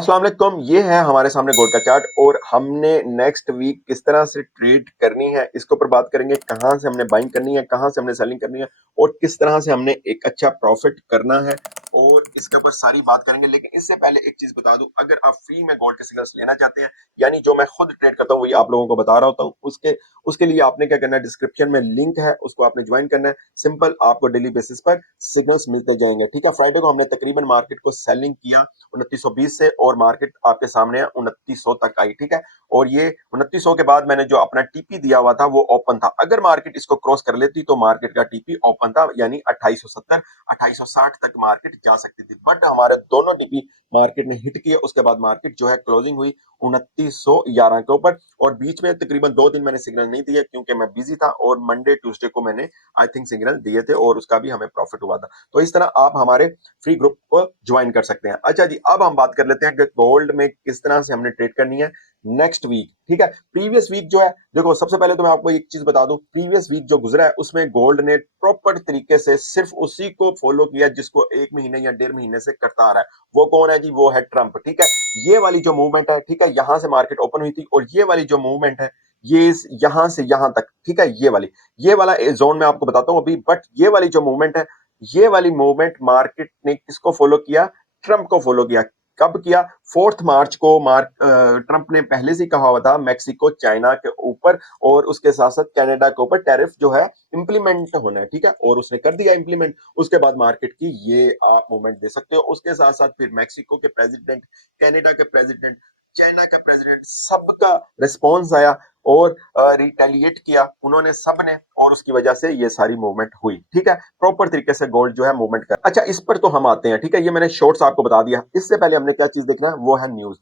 अस्सलाम वालेकुम। ये है हमारे सामने गोल्ड का चार्ट और हमने नेक्स्ट वीक किस तरह से ट्रेड करनी है इसके ऊपर बात करेंगे। कहाँ से हमने बाइंग करनी है, कहाँ से हमने सेलिंग करनी है और किस तरह से हमने एक अच्छा प्रॉफिट करना है और इसके ऊपर सारी बात करेंगे। लेकिन इससे पहले एक चीज बता दूं, अगर आप फ्री में गोल्ड के सिग्नल्स लेना चाहते हैं, यानी जो मैं खुद ट्रेड करता हूँ वही आप लोगों को बता रहा होता हूँ, उसके उसके लिए आपने क्या करना है, डिस्क्रिप्शन में लिंक है, उसको आपने ज्वाइन करना है। सिंपल, आपको डेली बेसिस पर सिग्नल्स मिलते जाएंगे। ठीक है, फ्राइडे को हमने तकरीबन मार्केट को सेलिंग किया 2920 से और मार्केट आपके सामने है 2900 तक आई। ठीक है, और ये 2900 के बाद मैंने जो अपना टीपी दिया हुआ था वो ओपन था। अगर मार्केट इसको क्रॉस कर लेती तो मार्केट का टीपी ओपन था, यानी 2870 2860 तक मार्केट जा सकती थी। बट हमारे दोनों टीपी मार्केट ने हिट किए। उसके बाद मार्केट जो है क्लोजिंग हुई 2911 के ऊपर। और बीच में तकरीबन 2 दिन मैंने सिग्नल नहीं दिया क्योंकि मैं बिजी था, और मंडे ट्यूसडे को मैंने आई थिंक सिग्नल दिए थे और उसका भी हमें प्रॉफिट हुआ था। तो इस तरह आप हमारे फ्री ग्रुप को ज्वाइन कर सकते हैं। अच्छा जी, अब हम बात कर लेते हैं कि गोल्ड में किस तरह से हमने ट्रेड करनी है नेक्स्ट वीक। ठीक है, प्रीवियस वीक जो है, देखो सबसे पहले तो मैं आपको एक चीज बता दूं, प्रीवियस वीक जो गुजरा है उसमें गोल्ड ने प्रॉपर तरीके से सिर्फ उसी को फॉलो किया जिसको 1 महीने या 1.5 महीने से करता आ रहा है। वो कौन है जी? वो है ट्रंप। ठीक है, ये वाली जो मूवमेंट है, ठीक है, यहां से मार्केट ओपन हुई थी और ये वाली जो मूवमेंट है, ये यहां से यहां तक, ठीक है, ये वाला जोन मैं आपको बताता हूं अभी। बट ये वाली जो मूवमेंट है, ये वाली मूवमेंट मार्केट ने किसको फॉलो किया? ट्रंप को फॉलो किया। कब किया? 4 मार्च को ट्रंप ने पहले से कहा हुआ था मेक्सिको चाइना के ऊपर और उसके साथ साथ कनाडा के ऊपर टैरिफ जो है इंप्लीमेंट होना है। ठीक है, और उसने कर दिया इंप्लीमेंट। उसके बाद मार्केट की ये आप मूवमेंट दे सकते हो। उसके साथ साथ फिर मेक्सिको के प्रेसिडेंट, कनाडा के प्रेसिडेंट, चाइना का प्रेसिडेंट, सबका रिस्पॉन्स आया और रिटेलिएट किया उन्होंने, सब ने, और उसकी वजह से ये सारी मूवमेंट हुई। ठीक है, प्रॉपर तरीके से गोल्ड जो है मूवमेंट कर। अच्छा, इस पर तो हम आते हैं। ठीक है, ये मैंने शॉर्ट्स आपको बता दिया। इससे पहले हमने क्या चीज देखना है, वो है न्यूज।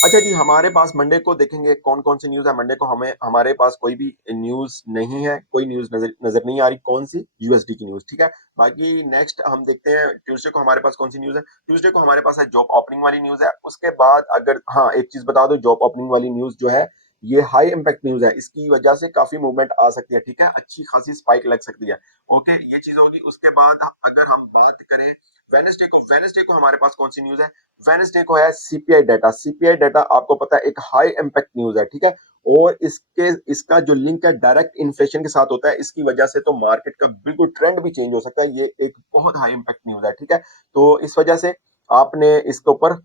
अच्छा जी, हमारे पास मंडे को देखेंगे कौन कौन सी न्यूज है। मंडे को हमें हमारे पास कोई भी न्यूज नहीं है, कोई न्यूज नजर नजर नहीं आ रही। कौन सी? यूएसडी की न्यूज। ठीक है, बाकी नेक्स्ट हम देखते हैं ट्यूसडे को हमारे पास कौन सी न्यूज है। ट्यूसडे को हमारे पास है जॉब ओपनिंग वाली न्यूज है। उसके बाद अगर, हाँ, एक चीज बता दो, जॉब ओपनिंग वाली न्यूज जो है ये हाई इंपैक्ट न्यूज है, इसकी वजह से काफी मूवमेंट आ सकती है। ठीक है, अच्छी खासी स्पाइक लग सकती है। ओके, ये चीज होगी। उसके बाद अगर हम बात करें वेनेसडे को हमारे पास कौन सी न्यूज है? वेनेसडे को है सीपीआई डाटा। सीपीआई डाटा आपको पता है एक हाई इंपैक्ट न्यूज है। ठीक है, और इसका जो लिंक है डायरेक्ट इन्फ्लेशन के साथ होता है। इसकी वजह से तो मार्केट का बिल्कुल ट्रेंड भी चेंज हो सकता है। ये एक बहुत हाई इंपैक्ट न्यूज है। ठीक है, तो इस वजह से आपने इसके ऊपर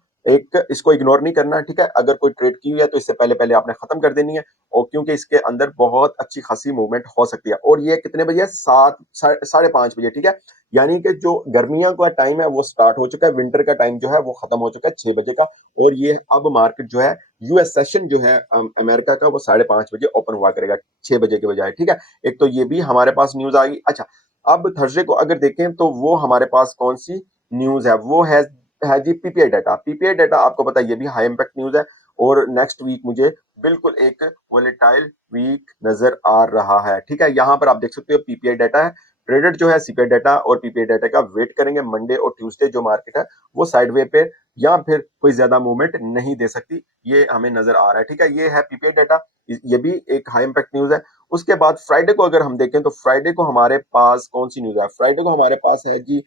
इसको इग्नोर नहीं करना। ठीक है, अगर कोई ट्रेड की हुई है तो इससे पहले पहले आपने खत्म कर देनी है, और क्योंकि इसके अंदर बहुत अच्छी खासी मूवमेंट हो सकती है। और ये कितने बजे है? 5:30 बजे। ठीक है, यानी कि जो गर्मियों का टाइम है वो स्टार्ट हो चुका है, विंटर का टाइम जो है वो खत्म हो चुका है 6 बजे का। और ये अब मार्केट जो है, यूएस सेशन जो है अमेरिका का, वो 5:30 बजे ओपन हुआ करेगा, 6 बजे के बजाय। ठीक है, एक तो ये भी हमारे पास न्यूज आ गई। अच्छा, अब थर्सडे को अगर देखें तो वो हमारे पास कौन सी न्यूज है? वो है जी पीपीआई डाटा। पीपीआई डाटा आपको पता है ये भी हाई इंपैक्ट न्यूज है। और नेक्स्ट वीक मुझे बिल्कुल एक वोलेटाइल वीक नजर आ रहा है। ठीक है, यहां पर आप देख सकते हो पीपीआई डाटा है। ट्रेडेड जो है सीपीआई डाटा और पीपीआई डाटा का वेट करेंगे। मंडे और ट्यूसडे जो मार्केट है वो साइडवे पे या फिर कोई ज्यादा मूवमेंट नहीं दे सकती, ये हमें नजर आ रहा है। ठीक है, ये है पीपीआई डाटा, ये भी एक हाई इंपैक्ट न्यूज है। उसके बाद फ्राइडे को अगर हम देखें तो फ्राइडे को हमारे पास कौन सी न्यूज है? फ्राइडे को हमारे पास है जी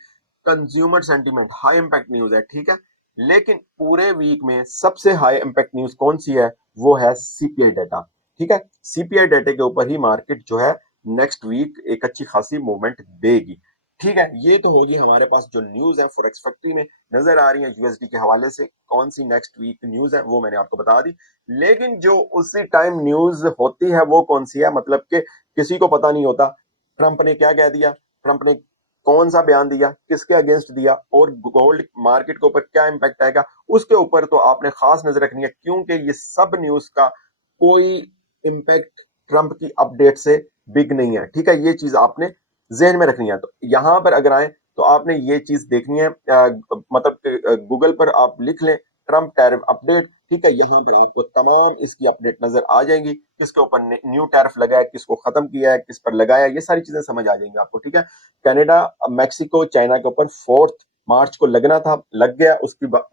consumer sentiment, high impact news है। ठीक है, लेकिन पूरे वीक में सबसे हाई इंपैक्ट न्यूज कौन सी है? वो है सीपीआई डाटा। ठीक है, सीपीआई डाटा के ऊपर ही मार्केट जो है नेक्स्ट वीक एक अच्छी खासी मूवमेंट देगी। ठीक है, ये तो होगी हमारे पास जो न्यूज है फॉरेक्स फैक्ट्री में नजर आ रही है यूएसडी के हवाले से। कौन सी नेक्स्ट वीक न्यूज है वो मैंने आपको बता दी। लेकिन जो उसी टाइम न्यूज होती है वो कौन सी है, मतलब कि किसी को पता नहीं होता ट्रंप ने क्या कह दिया, ट्रंप ने कौन सा बयान दिया, किसके अगेंस्ट दिया, और गोल्ड मार्केट के ऊपर क्या इंपैक्ट आएगा, उसके ऊपर तो आपने खास नजर रखनी है, क्योंकि ये सब न्यूज का कोई इंपैक्ट ट्रंप की अपडेट से बिग नहीं है। ठीक है, ये चीज आपने जहन में रखनी है। तो यहां पर अगर आए तो आपने ये चीज देखनी है, मतलब गूगल पर आप लिख लें ट्रंप टैरिफ अपडेट। ठीक है, यहां पर आपको तमाम इसकी अपडेट नजर आ जाएंगी, किसके ऊपर न्यू टैरिफ लगा है, किसको खत्म किया है, किस पर लगाया है, ये सारी चीजें समझ आ जाएंगी आपको। ठीक है, कनाडा, मैक्सिको, चाइना के ऊपर 4 मार्च को लगना था, लग गया।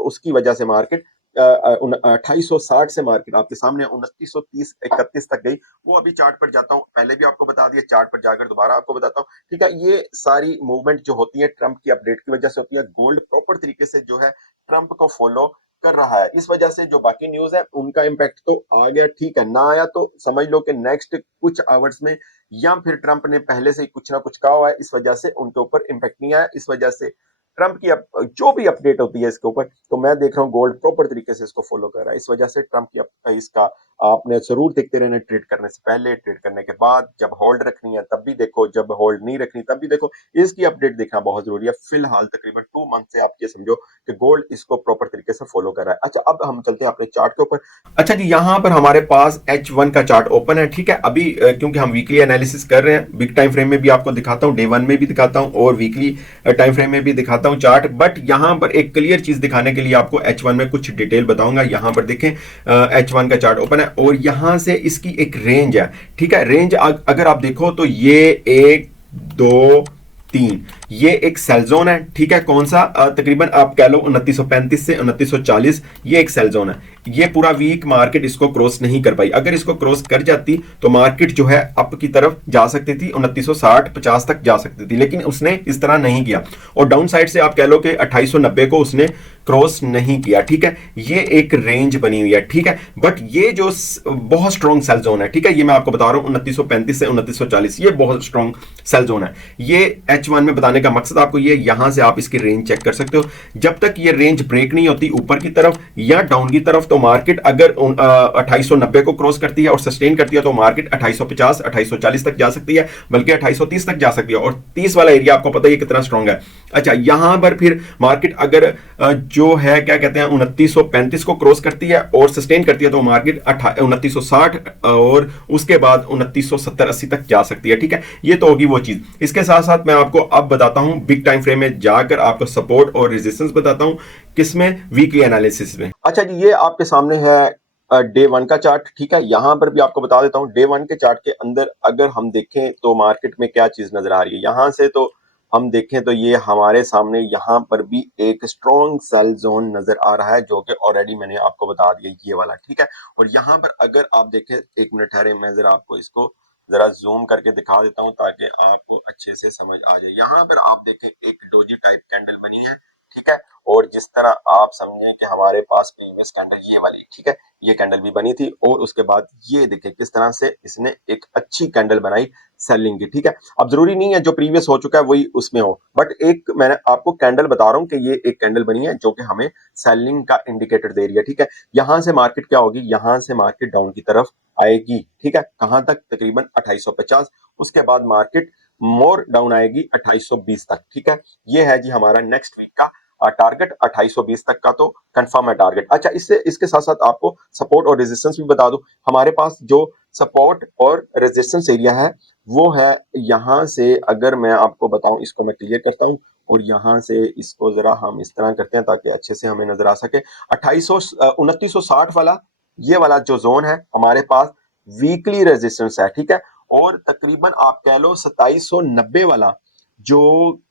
उसकी वजह से मार्केट 2860 से मार्केट आपके सामने 2930 31 तक गई। वो अभी चार्ट पर जाता हूं, पहले भी आपको बता दिया, चार्ट पर जाकर दोबारा आपको बताता हूं। ठीक है, ये सारी मूवमेंट जो होती है ट्रंप की अपडेट की वजह से होती है। गोल्ड प्रॉपर तरीके से जो है ट्रंप को फॉलो कर रहा है। इस वजह से जो बाकी न्यूज़ है उनका इम्पैक्ट तो आ गया, ठीक है, ना आया तो समझ लो कि नेक्स्ट कुछ आवर्स में या फिर ट्रंप ने पहले से ही कुछ ना कुछ कहा हुआ है, इस वजह से उनके ऊपर इम्पैक्ट नहीं आया। इस वजह से ट्रंप की जो भी अपडेट होती है इसके ऊपर, तो मैं देख रहा हूँ गोल्ड प्रॉपर तरीके से इसको फॉलो कर रहा है। इस वजह से ट्रंप की इसका आपने जरूर देखते रहना, ट्रेड करने से पहले, ट्रेड करने के बाद, जब होल्ड रखनी है तब भी देखो, जब होल्ड नहीं रखनी तब भी देखो, इसकी अपडेट देखना बहुत जरूरी है। फिलहाल तकरीबन 2 मंथ से आप ये समझो कि गोल्ड इसको प्रॉपर तरीके से फॉलो कर रहा है। अच्छा, अब हम चलते हैं अपने चार्ट के ऊपर। अच्छा जी, यहाँ पर हमारे पास H1 का चार्ट ओपन है, ठीक है। अभी क्योंकि हम वीकली एनालिसिस कर रहे हैं, बिग टाइम फ्रेम में भी आपको दिखाता हूँ, डे 1 में भी दिखाता हूँ और वीकली टाइम फ्रेम में भी दिखाता हूँ चार्ट। बट यहाँ पर एक क्लियर चीज दिखाने के लिए आपको H1 में कुछ डिटेल बताऊंगा। यहाँ पर देखें, H1 का चार्ट ओपन है और यहाँ से इसकी एक रेंज है, ठीक है। रेंज अगर आप देखो तो ये 1, 2, 3, ये एक सेल जोन है, ठीक है। कौन सा? तकरीबन आप कह लो 2935 से 2940, ये एक सेल जोन है। ये पूरा वीक मार्केट इसको क्रॉस नहीं कर पाई। अगर इसको क्रॉस कर जाती तो मार्केट जो है अप की तरफ जा सकती थी, 2960-50 तक जा सकती थी, लेकिन उसने इस तरह नहीं किया। और डाउन साइड से आप कह लो कि 2890 को उसने क्रॉस नहीं किया, ठीक है। ये एक रेंज बनी हुई है, ठीक है। बट ये जो बहुत स्ट्रॉन्ग सेल जोन है, ठीक है, ये मैं आपको बता रहा हूं 2935 से 2940, ये बहुत स्ट्रॉन्ग सेल जोन है। ये H1 में बताने का मकसद आपको ये, यहां से आप इसकी रेंज चेक कर सकते हो। जब तक ये रेंज ब्रेक नहीं होती ऊपर की तरफ या डाउन की तरफ, तो मार्केट अगर 2890 को क्रॉस करती है और सस्टेन करती है तो मार्केट 2850 2840 तक जा सकती है, बल्कि 2830 तक जा सकती है। और 30 वाला एरिया आपको पता है कितना स्ट्रॉन्ग है। अच्छा, यहां पर फिर मार्केट अगर जो है क्या कहते हैं 2935 को क्रॉस करती है और सस्टेन करती है तो मार्केट 2960 और उसके बाद 2970-80 तक जा सकती है, ठीक है। ये तो होगी वो चीज। इसके साथ साथ मैं आपको अब बताता हूं बिग टाइम फ्रेम में जाकर आपको सपोर्ट और रेजिस्टेंस बताता हूं, किसमें? वीकली एनालिसिस में। अच्छा जी, ये आपके सामने है डे 1 का चार्ट, ठीक है। यहां पर भी आपको बता देता हूं, डे 1 के चार्ट के अंदर अगर हम देखें तो मार्केट में क्या चीज नजर आ रही है। यहां से तो हम देखें तो ये हमारे सामने यहां पर भी एक स्ट्रॉन्ग सेल जोन नजर आ रहा है, जो कि ऑलरेडी मैंने आपको बता दिया, ये वाला, ठीक है। और यहां पर अगर आप देखें, 1 मिनट ठहरे, मैं जरा आपको इसको जरा जूम करके दिखा देता हूं ताकि आपको अच्छे से समझ आ जाए। यहां पर आप देखें एक डोजी टाइप कैंडल बनी है, ठीक है। और जिस तरह आप समझें कि हमारे पास प्रीवियस कैंडल ये वाली, ठीक है, ये कैंडल भी बनी थी और उसके बाद ये देखिए किस तरह से इसने एक अच्छी कैंडल बनाई सेलिंग की, ठीक है। अब जरूरी नहीं है जो प्रीवियस हो चुका है वही उसमें हो, बट एक मैंने आपको कैंडल बता रहा हूं कि ये एक कैंडल बनी है जो कि हमें सेलिंग का इंडिकेटर दे रही है, ठीक है। यहां से मार्केट क्या होगी, यहां से मार्केट डाउन की तरफ आएगी, ठीक है। कहां तक? तकरीबन 2850। उसके बाद मार्केट मोर डाउन आएगी 2820 तक, ठीक है। ये है जी हमारा नेक्स्ट वीक का टारगेट, 2820 तक का तो कंफर्म है टारगेट। अच्छा, इससे इसके साथ साथ आपको सपोर्ट और रेजिस्टेंस भी बता दूं। हमारे पास जो सपोर्ट और रेजिस्टेंस एरिया है वो है यहां से, अगर मैं आपको बताऊं, इसको मैं क्लियर करता हूं और यहां से इसको जरा हम इस तरह करते हैं ताकि अच्छे से हमें नजर आ सके। 2960 वाला, ये वाला जो जोन है हमारे पास वीकली रेजिस्टेंस है, ठीक है। और तकरीबन आप कह लो 2790 वाला जो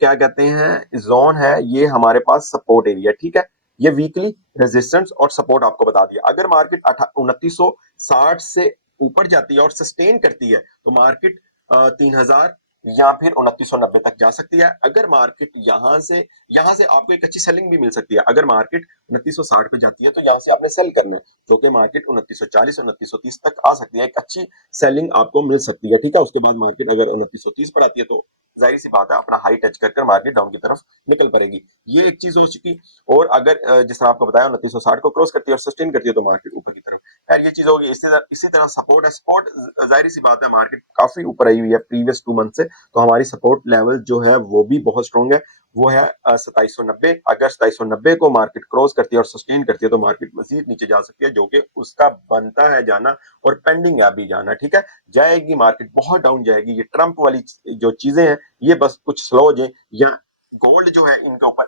क्या कहते हैं जोन है, ये हमारे पास सपोर्ट एरिया, ठीक है। ये वीकली रेजिस्टेंस और सपोर्ट आपको बता दिया। अगर मार्केट 2960 से ऊपर जाती है और सस्टेन करती है तो मार्केट 3000 या फिर 2990 तक जा सकती है। अगर मार्केट यहां से आपको एक अच्छी सेलिंग भी मिल सकती है। अगर मार्केट 2960 पे जाती है तो यहां से आपने सेल करना है, जो कि मार्केट 2940 2930 तक आ सकती है, एक अच्छी सेलिंग आपको मिल सकती है, ठीक है। उसके बाद मार्केट अगर 2930 पर आती है तो जाहिर सी बात है अपना हाई टच कर मार्केट डाउन की तरफ निकल पड़ेगी। ये एक चीज हो चुकी। और अगर जिस तरह आपको बताया 2960 को क्रॉस करती है और सस्टेन करती है तो मार्केट ऊपर की तरफ, यार ये चीज होगी। इसी तरह सपोर्ट है, सपोर्ट जाहिर सी बात है मार्केट काफी ऊपर आई हुई है प्रीवियस 2 मंथ से, तो हमारी सपोर्ट लेवल जो है वो भी बहुत स्ट्रॉन्ग है, वो है 2790। अगर 2790 को मार्केट क्रॉस करती है और सस्टेन करती है तो मार्केट मजीद नीचे जा सकती है, जो कि उसका बनता है जाना और पेंडिंग है अभी जाना, ठीक है। जाएगी मार्केट, बहुत डाउन जाएगी। ये ट्रंप वाली जो चीजें हैं ये बस कुछ स्लो हो जाए या गोल्ड जो है इनके ऊपर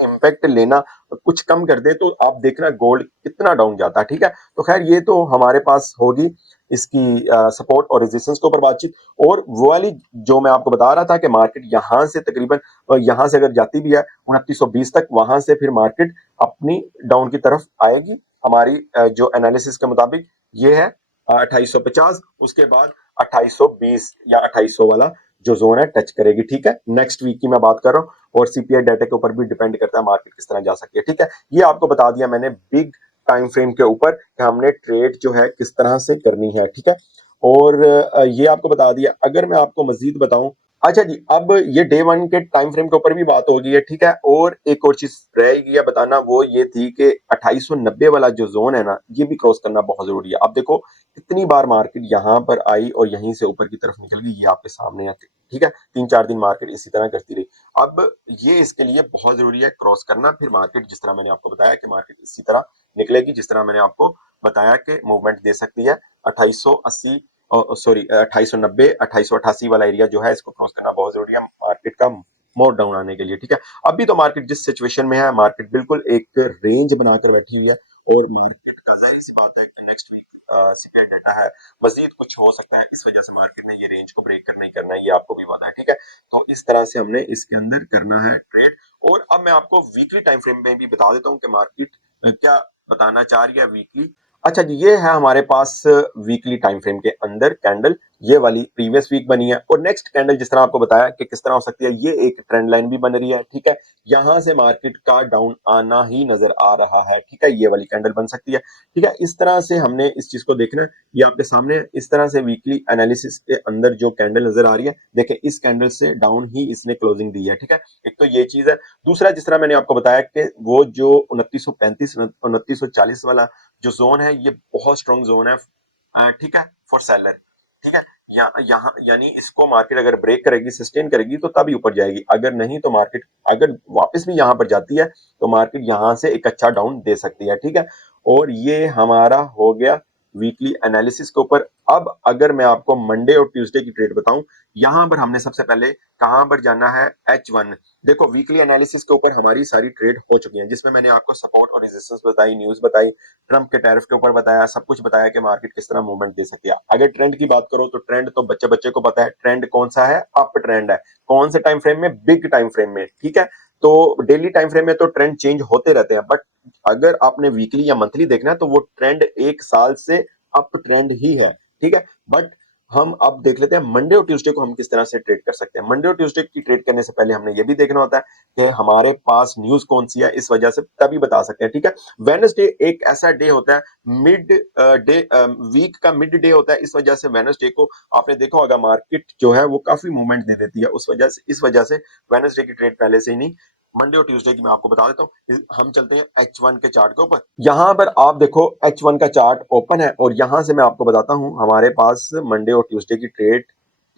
इम्पैक्ट लेना कुछ कम कर दे तो आप देखना गोल्ड कितना डाउन जाता है, ठीक है। तो खैर ये तो हमारे पास होगी इसकी सपोर्ट और रेजिस्टेंस के ऊपर बातचीत। और वो वाली जो मैं आपको बता रहा था कि मार्केट यहां से तकरीबन यहां से अगर जाती भी है 2920 तक, वहां से फिर मार्केट अपनी डाउन की तरफ आएगी। हमारी जो एनालिसिस के मुताबिक ये है 2850, उसके बाद 2820 या 2800 वाला जो जोन है टच करेगी, ठीक है। नेक्स्ट वीक की मैं बात कर रहा हूँ, और सीपीआई डाटा के ऊपर भी डिपेंड करता है मार्केट किस तरह जा सकती है, ठीक है। ये आपको बता दिया मैंने बिग टाइम फ्रेम के ऊपर कि हमने ट्रेड जो है किस तरह से करनी है, ठीक है। और ये आपको बता दिया। अगर मैं आपको मजीद बताऊं, अच्छा जी, अब ये डे वन के टाइम फ्रेम के ऊपर भी बात हो गई है, ठीक है। और एक और चीज रह गई है बताना, वो ये थी कि 2890 वाला जो जोन है ना, ये भी क्रॉस करना बहुत जरूरी है। अब देखो कितनी बार मार्केट यहाँ पर आई और यहीं से ऊपर की तरफ निकल गई, ये आपके सामने आती, ठीक है। 3-4 दिन मार्केट इसी तरह करती रही। अब ये इसके लिए बहुत जरूरी है क्रॉस करना, फिर मार्केट जिस तरह मैंने आपको बताया कि मार्केट इसी तरह निकलेगी, जिस तरह मैंने आपको बताया कि मूवमेंट दे सकती है 2880, सॉरी 2890, 2888 वाला एरिया जो है, इसको क्रॉस करना बहुत जरूरी है मार्केट का मोर डाउन आने के लिए, ठीक है। अभी तो मार्केट जिस सिचुएशन में है, मार्केट बिल्कुल एक रेंज बनाकर बैठी हुई है, और मार्केट का जाहिर सी बात है कि नेक्स्ट वीक सीपीआई डाटा है, मजीद कुछ हो सकता है, इस वजह से मार्केट ने ये रेंज को ब्रेक करना ही करना है, ये आपको भी पता है, ठीक है। तो इस तरह से हमने इसके अंदर करना है ट्रेड। और अब मैं आपको वीकली टाइम फ्रेम में भी बता देता हूँ कि मार्केट क्या बताना चाह रही है वीकली। अच्छा जी, ये है हमारे पास वीकली टाइम फ्रेम के अंदर कैंडल, ये वाली प्रीवियस वीक बनी है। और नेक्स्ट कैंडल जिस तरह आपको बताया कि किस तरह हो सकती है, ये एक ट्रेंड लाइन भी बन रही है, ठीक है। यहां से मार्केट का डाउन आना ही नजर आ रहा है, ठीक है। ये वाली कैंडल बन सकती है, ठीक है। इस तरह से हमने इस चीज को देखना है। ये आपके सामने इस तरह से वीकली एनालिसिस के अंदर जो कैंडल नजर आ रही है, देखें इस कैंडल से डाउन ही इसने क्लोजिंग दी है, ठीक है। एक तो ये चीज है। दूसरा, जिस तरह मैंने आपको बताया कि वो जो 2935 2940 वाला जो जोन है, ये बहुत स्ट्रॉन्ग जोन है, ठीक है, फॉर सेलर, ठीक है। यहाँ यानी इसको मार्केट अगर ब्रेक करेगी, सस्टेन करेगी, तो तभी ऊपर जाएगी, अगर नहीं तो मार्केट अगर वापस भी यहाँ पर जाती है तो मार्केट यहाँ से एक अच्छा डाउन दे सकती है, ठीक है। और ये हमारा हो गया वीकली एनालिसिस के ऊपर। अब अगर मैं आपको मंडे और ट्यूसडे की ट्रेड बताऊं, यहां पर हमने सबसे पहले कहां पर जाना है, H1। देखो वीकली एनालिसिस के ऊपर हमारी सारी ट्रेड हो चुकी हैं, जिसमें मैंने आपको सपोर्ट और रेजिस्टेंस बताई, न्यूज बताई, ट्रंप के टैरिफ के ऊपर बताया, सब कुछ बताया कि मार्केट किस तरह मूवमेंट दे सकती है। अगर ट्रेंड की बात करो तो ट्रेंड तो बच्चे बच्चे को पता है, ट्रेंड कौन सा है, अप ट्रेंड है। कौन से टाइम फ्रेम में, बिग टाइम फ्रेम में, ठीक है। तो डेली टाइम फ्रेम में तो ट्रेंड चेंज होते रहते हैं, बट अगर आपने वीकली या मंथली देखना है तो वो ट्रेंड एक साल से अप ट्रेंड ही है, ठीक है। बट हम अब देख लेते हैं मंडे और ट्यूसडे को हम किस तरह से ट्रेड कर सकते हैं। मंडे और ट्यूसडे की ट्रेड करने से पहले हमने ये भी देखना होता है कि हमारे पास न्यूज कौन सी है, इस वजह से तभी बता सकते हैं, ठीक है। वेडनेसडे एक ऐसा डे होता है, मिड डे, वीक का मिड डे होता है, इस वजह से वेडनेसडे को आपने देखा होगा मार्केट जो है वो काफी मूवमेंट दे देती है, उस वजह से, इस वजह से वेडनेसडे की ट्रेड पहले से ही नहीं। मंडे और ट्यूसडे की मैं आपको बता देता हूँ। हम चलते हैं H1 के चार्ट के ऊपर। यहां पर आप देखो H1 का चार्ट ओपन है, और यहां से मैं आपको बताता हूं हमारे पास मंडे और ट्यूसडे की ट्रेड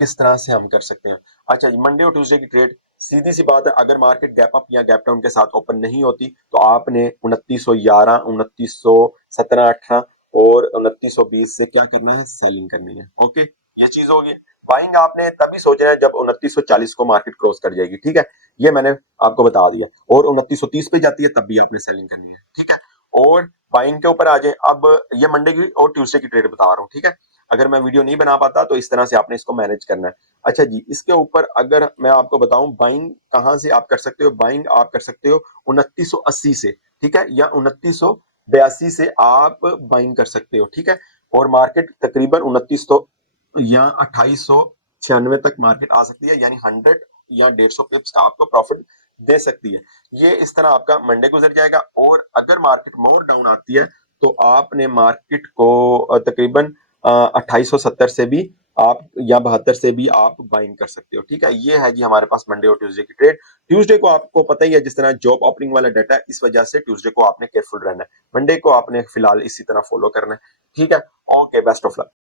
किस तरह से हम कर सकते हैं। अच्छा जी, मंडे और ट्यूसडे की ट्रेड सीधी सी बात है, अगर मार्केट गैप अप या गैप डाउन के साथ ओपन नहीं होती तो आपने 2911, 2917, 18 और 2920 से क्या करना है, सेलिंग करनी है, ओके। ये चीज होगी। बाइंग आपने तभी सोचना है जब 2940 को मार्केट क्रॉस कर जाएगी, ठीक है। ये मैंने आपको बता दिया। और 2930 पे जाती है तब भी आपने सेलिंग करनी है, ठीक है। और बाइंग के ऊपर आ जाए। अब ये मंडे की और ट्यूसडे की ट्रेड बता रहा हूँ, ठीक है। अगर मैं वीडियो नहीं बना पाता तो इस तरह से आपने इसको मैनेज करना है। अच्छा जी, इसके ऊपर अगर मैं आपको बताऊं बाइंग कहां से आप कर सकते हो, बाइंग आप कर सकते हो 2980 से, ठीक है, या 2982 से आप बाइंग कर सकते हो, ठीक है। और मार्केट तकरीबन 2900 या 2896 तक मार्केट आ सकती है, यानी 100 या 150 पिप्स का आपको प्रॉफिट दे सकती है। ये इस तरह आपका मंडे गुजर जाएगा। और अगर मार्केट मोर डाउन आती है तो आपने मार्केट को तकरीबन 2870 से भी आप या 72 से भी आप बाइंग कर सकते हो, ठीक है। ये है जी हमारे पास मंडे और ट्यूसडे की ट्रेड। ट्यूसडे को आपको पता ही है, जिस तरह जॉब ओपनिंग वाला डाटा है, इस वजह से ट्यूसडे को आपने केयरफुल रहना है। मंडे को आपने फिलहाल इसी तरह फॉलो करना है, ठीक है। Okay, best of luck.